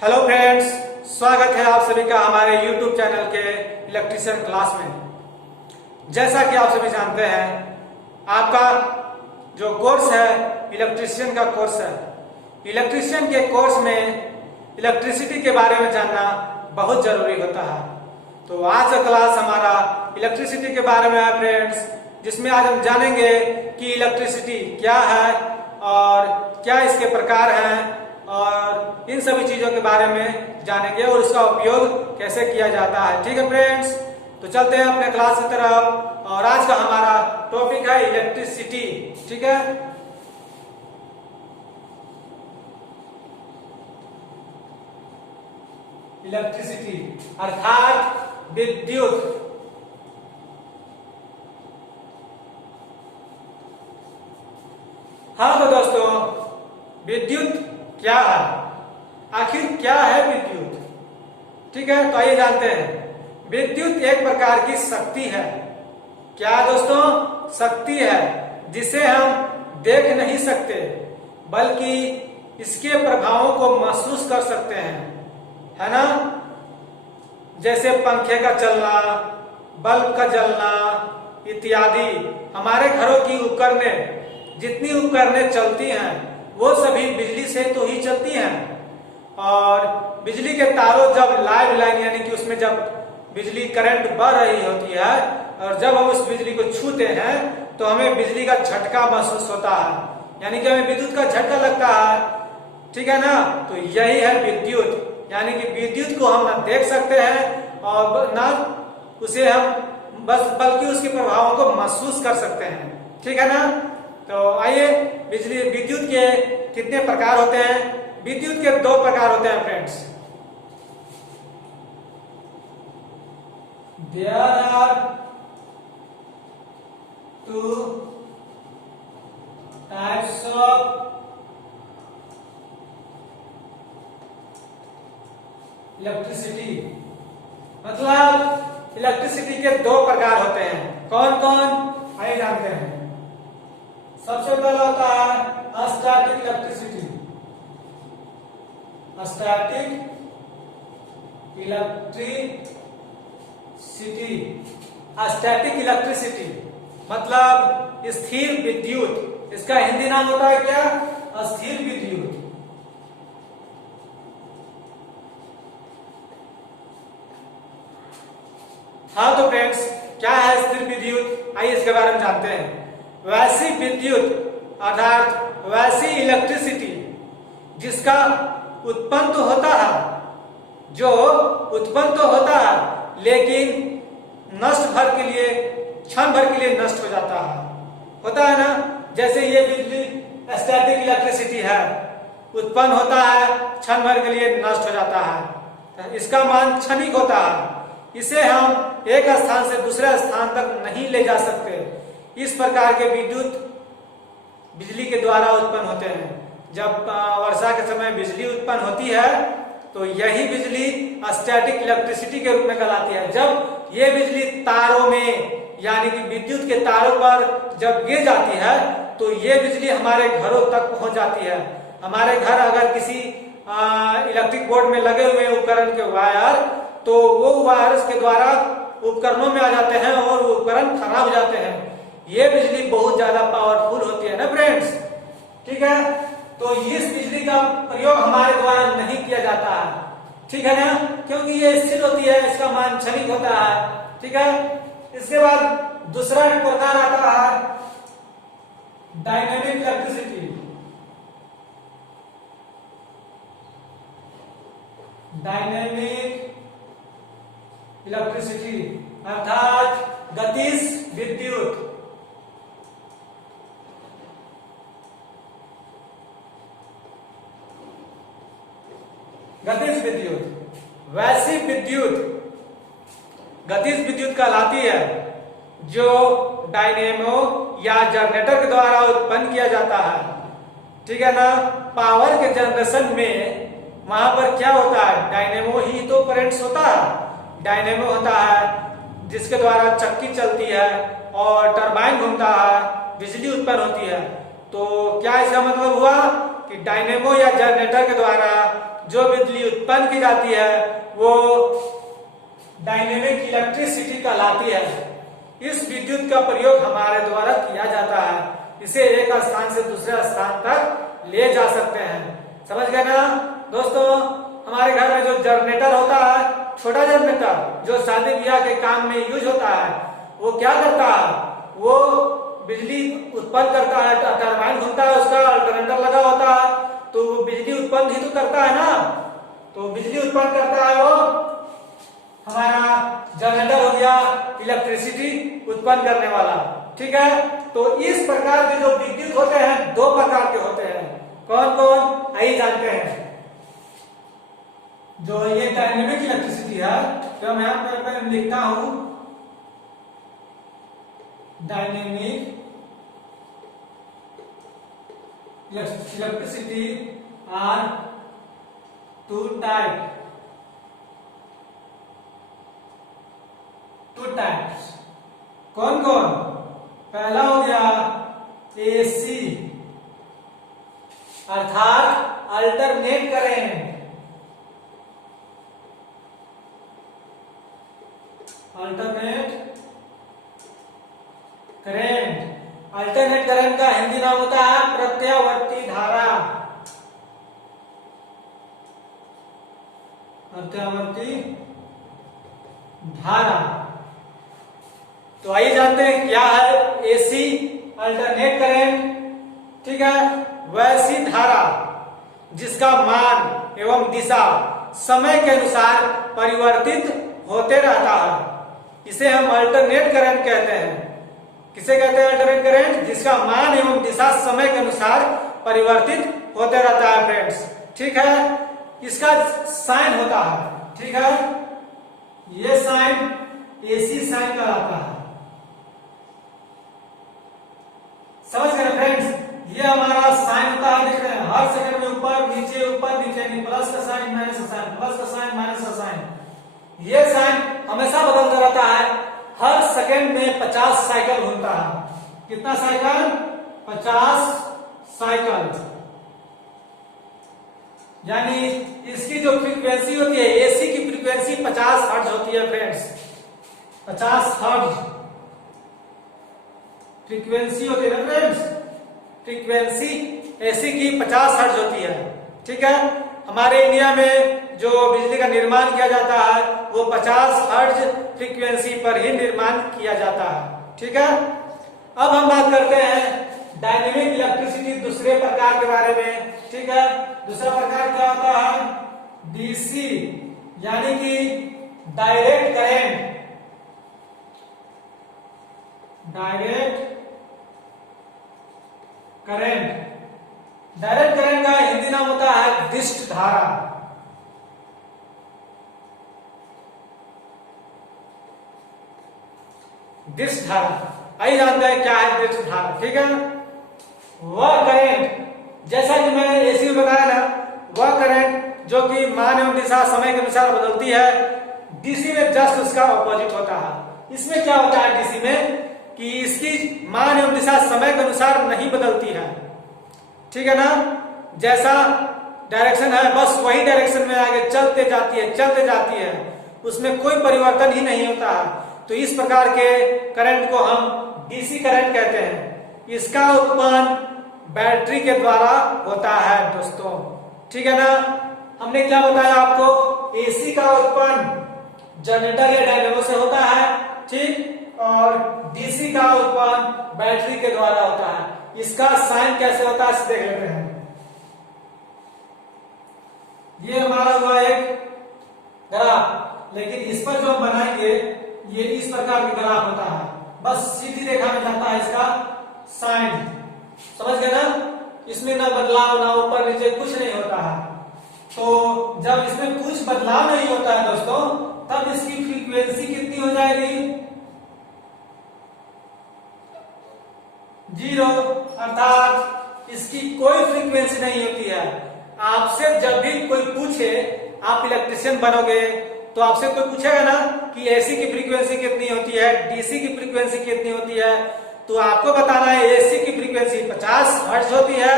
Hello friends, स्वागत है आप सभी का हमारे YouTube चैनल के इलेक्ट्रीशियन क्लास में। जैसा कि आप सभी जानते हैं, आपका जो कोर्स है इलेक्ट्रीशियन का कोर्स है। इलेक्ट्रीशियन के कोर्स में इलेक्ट्रिसिटी के बारे में जानना बहुत जरूरी होता है। तो आज का क्लास हमारा इलेक्ट्रिसिटी के बारे में है फ्रेंड्स, जिसमें आज हम जानेंगे कि इलेक्ट्रिसिटी क्या है और क्या इसके प्रकार हैं और इन सभी चीजों के बारे में जानेंगे और उसका उपयोग कैसे किया जाता है। ठीक है फ्रेंड्स, तो चलते हैं अपने क्लास की तरफ। और आज का हमारा टॉपिक है इलेक्ट्रिसिटी। ठीक है, इलेक्ट्रिसिटी अर्थात विद्युत। हाँ तो दोस्तों, विद्युत क्या है, आखिर क्या है विद्युत? ठीक है, तो आइए जानते हैं। विद्युत एक प्रकार की शक्ति है। क्या दोस्तों? शक्ति है जिसे हम देख नहीं सकते, बल्कि इसके प्रभावों को महसूस कर सकते हैं, है ना। जैसे पंखे का चलना, बल्ब का जलना इत्यादि। हमारे घरों की उपकरणें, जितनी उपकरणें चलती हैं वो सभी बिजली से तो ही चलती हैं। और बिजली के तारों जब लाइव लाइन यानी कि उसमें जब बिजली करंट बह रही होती है और जब हम उस बिजली को छूते हैं तो हमें बिजली का झटका महसूस होता है, यानी कि हमें विद्युत का झटका लगता है। ठीक है ना, तो यही है विद्युत। यानी कि विद्युत को हम ना देख सकते हैं और ना उसे हम बल्कि उसके प्रभावों को महसूस कर सकते हैं। ठीक है ना, तो आइए विद्युत के कितने प्रकार होते हैं? विद्युत के दो प्रकार होते हैं friends. There are two types of electricity. मतलब इलेक्ट्रिसिटी के दो प्रकार होते हैं। कौन कौन? आइए जानते हैं। सबसे पहला होता है static electricity. Static electricity. Static electricity मतलब स्थिर विद्युत। इसका हिंदी नाम होता है क्या? स्थिर विद्युत। हाँ तो फ्रेंड्स, क्या है स्थिर विद्युत? आइए इसके बारे में जानते हैं। वैसी विद्युत अर्थात वैसी इलेक्ट्रिसिटी जिसका उत्पन्न तो होता है, जो उत्पन्न तो होता है लेकिन नष्ट भर के लिए, क्षण भर के लिए नष्ट हो जाता है, होता है ना। जैसे ये बिजली स्टैटिक इलेक्ट्रिसिटी है, उत्पन्न होता है, क्षण भर के लिए नष्ट हो जाता है, इसका मान क्षणिक होता है। इसे हम एक स्थान से दूसरे स्थान तक नहीं ले जा सकते। इस प्रकार के विद्युत बिजली के द्वारा उत्पन्न होते हैं। जब वर्षा के समय बिजली उत्पन्न होती है तो यही बिजली स्टैटिक इलेक्ट्रिसिटी के रूप में कहलाती है। जब ये बिजली तारों में यानी कि विद्युत के तारों पर जब गिर जाती है तो ये बिजली हमारे घरों तक पहुंच जाती है। हमारे घर अगर किसी इलेक्ट्रिक बोर्ड में लगे हुए उपकरण के वायर, तो वो वायर्स के द्वारा उपकरणों में आ जाते हैं और वो उपकरण खराब हो जाते हैं। ये बिजली बहुत ज्यादा पावरफुल होती है ना फ्रेंड्स। ठीक है, तो इस बिजली का प्रयोग हमारे द्वारा नहीं किया जाता है। ठीक है ना, क्योंकि ये स्थिर होती है, इसका मान क्षणिक होता है। ठीक है, इसके बाद दूसरा प्रकार आता है डायनेमिक इलेक्ट्रिसिटी। डायनेमिक इलेक्ट्रिसिटी अर्थात गतिज विद्युत। गतिज विद्युत वैसी विद्युत गतिज विद्युत कहलाती है जो डायनेमो या जनरेटर के द्वारा उत्पन्न किया जाता है। ठीक है ना, पावर के जनरेशन में वहां पर क्या होता है? डायनेमो ही तो करंट्स होता है। डायनेमो होता है जिसके द्वारा चक्की चलती है और टरबाइन घूमता है, बिजली उत्पन्न होती है। तो क्या इसका मतलब हुआ कि डायनेमो या जनरेटर के द्वारा जो बिजली उत्पन्न की जाती है वो डायनेमिक इलेक्ट्रिसिटी कहलाती है। इस विद्युत का प्रयोग हमारे द्वारा किया जाता है, इसे एक स्थान से दूसरे स्थान तक ले जा सकते हैं। समझ गए ना दोस्तों? हमारे घर में जो जनरेटर होता है, छोटा जनरेटर जो शादी ब्याह के काम में यूज होता है, वो क्या करता है? वो बिजली उत्पन्न करता है, टरबाइन घूमता है, उसका अल्टरनेटर लगा होता है, तो वो बिजली उत्पन्न ही तो करता है ना। तो बिजली उत्पन्न करता है वो हमारा जनरेटर हो गया, इलेक्ट्रिसिटी उत्पन्न करने वाला। ठीक है, तो इस प्रकार के जो विद्युत होते हैं दो प्रकार के होते हैं। कौन कौन? आइए जानते हैं। जो ये डायनेमिक इलेक्ट्रिसिटी है, तो मैं यहाँ पर लिखता हूं dynamic electricity are two types. कौन कौन? पहला हो गया एसी अर्थात अल्टरनेट करेंट। अल्टरनेट करंट का हिंदी नाम होता है प्रत्यावर्ती धारा। प्रत्यावर्ती धारा। तो आइए जानते हैं क्या है एसी अल्टरनेट करंट। ठीक है, वैसी धारा जिसका मान एवं दिशा समय के अनुसार परिवर्तित होते रहता है, इसे हम अल्टरनेट करंट कहते हैं। किसे कहते हैं? अल्टरनेट करंट जिसका मान एवं दिशा समय के अनुसार परिवर्तित होते रहता है फ्रेंड्स। ठीक है, इसका साइन होता है। ठीक है, ये साइन एसी साइन कहलाता है। समझ गए फ्रेंड्स? ये हमारा साइन होता है, देख रहे हैं हर सेकंड में ऊपर नीचे नहीं, प्लस का साइन माइनस का साइन, प्लस का साइन माइनस का साइन। ये साइन हमेशा बदलता रहता है। हर सेकंड में 50 साइकिल घूमता है। कितना साइकिल? 50 साइकिल। यानी इसकी जो फ्रीक्वेंसी होती है, एसी की फ्रीक्वेंसी 50 हर्ट्ज होती है फ्रेंड्स। 50 हर्ट्ज फ्रीक्वेंसी होती है ना फ्रेंड्स। फ्रीक्वेंसी एसी की 50 हर्ट्ज होती है। ठीक है, हमारे इंडिया में जो बिजली का निर्माण किया जाता है वो 50 हर्ट्ज फ्रीक्वेंसी पर ही निर्माण किया जाता है। ठीक है, अब हम बात करते हैं डायनेमिक इलेक्ट्रिसिटी दूसरे प्रकार के बारे में। ठीक है, दूसरा प्रकार क्या होता है? डीसी यानी कि डायरेक्ट करंट। डायरेक्ट करंट का हिंदी नाम होता है दिष्ट धारा। दिष्ट धारा, आइए जानते हैं क्या है दिष्ट धारा। ठीक है, वह करंट जैसा कि मैंने एसी में बताया ना, वह करंट जो कि मान एवं दिशा समय के अनुसार बदलती है, डीसी में जस्ट उसका ऑपोजिट होता है। इसमें क्या होता है डीसी में कि इसकी मान एवं दिशा समय के अनुसार नहीं बदलती है। ठीक है ना, जैसा डायरेक्शन है बस वही डायरेक्शन में आगे चलते जाती है, उसमें कोई परिवर्तन ही नहीं होता है। तो इस प्रकार के करंट को हम डीसी करंट कहते हैं। इसका उत्पन्न बैटरी के द्वारा होता है दोस्तों। ठीक है ना, हमने क्या बताया आपको? एसी का उत्पन्न जनरेटर या डायनेमो से होता है। ठीक, और डीसी का उत्पन्न बैटरी के द्वारा होता है। इसका साइन कैसे होता है देख लेते हैं। ये हमारा हुआ एक ग्राफ, लेकिन इस पर जो हम बनाएंगे ये इस प्रकार का ग्राफ होता है। बस सीधी रेखा में जाता है इसका साइन। समझ गए ना? इसमें ना बदलाव ना ऊपर नीचे कुछ नहीं होता है। तो जब इसमें कुछ बदलाव नहीं होता है दोस्तों, तब इसकी फ्रीक्वेंसी कितनी हो जाएगी? 0, अर्थात इसकी कोई फ्रीक्वेंसी नहीं होती है। आपसे जब भी कोई पूछे, आप इलेक्ट्रिशियन बनोगे तो आपसे कोई पूछेगा ना कि एसी की फ्रीक्वेंसी कितनी होती है, डीसी की फ्रीक्वेंसी कितनी होती है, तो आपको बताना है एसी की फ्रीक्वेंसी 50 हर्ट्ज होती है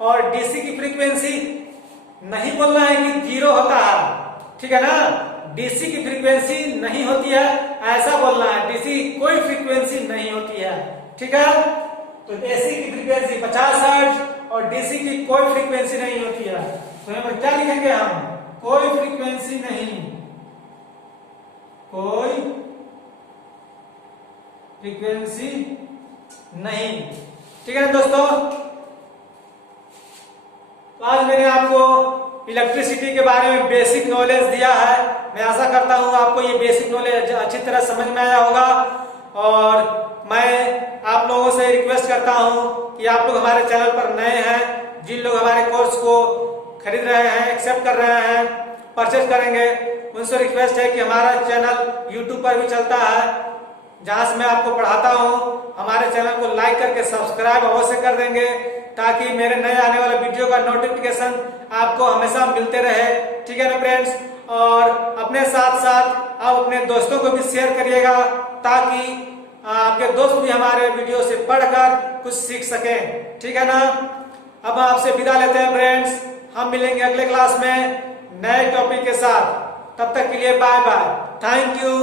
और डीसी की फ्रीक्वेंसी नहीं बोलना है कि 0 होता है, ठीक है ना। डीसी की फ्रीक्वेंसी नहीं होती है ऐसा बोलना है, डीसी की कोई फ्रीक्वेंसी नहीं होती है, ठीक है। तो एसी की फ्रीक्वेंसी 50 हर्ट्ज और डीसी की कोई फ्रीक्वेंसी नहीं होती है, तो यहाँ पर क्या लिखेंगे हम, कोई फ्रीक्वेंसी नहीं, कोई फ्रीक्वेंसी नहीं, ठीक है दोस्तों। तो आज मैंने आपको इलेक्ट्रिसिटी के बारे में बेसिक नॉलेज दिया है। मैं आशा करता हूं आपको ये बेसिक नॉलेज अच्छी तरह समझ में आया होगा। और मैं आप लोगों से रिक्वेस्ट करता हूं कि आप लोग हमारे चैनल पर नए हैं, जिन लोग हमारे कोर्स को खरीद रहे हैं, एक्सेप्ट कर रहे हैं, परचेज करेंगे, उनसे रिक्वेस्ट है कि हमारा चैनल यूट्यूब पर भी चलता है जहां से मैं आपको पढ़ाता हूं। हमारे चैनल को लाइक करके सब्सक्राइब अवश्य कर देंगे ताकि मेरे नए आने वाले वीडियो का नोटिफिकेशन आपको हमेशा मिलते रहे, ठीक है ना फ्रेंड्स। और अपने साथ साथ आप अपने दोस्तों को भी शेयर करिएगा ताकि आपके दोस्त भी हमारे वीडियो से पढ़कर कुछ सीख सकें, ठीक है ना। अब आपसे विदा लेते हैं फ्रेंड्स, हम मिलेंगे अगले क्लास में नए टॉपिक के साथ। तब तक के लिए बाय बाय, थैंक यू।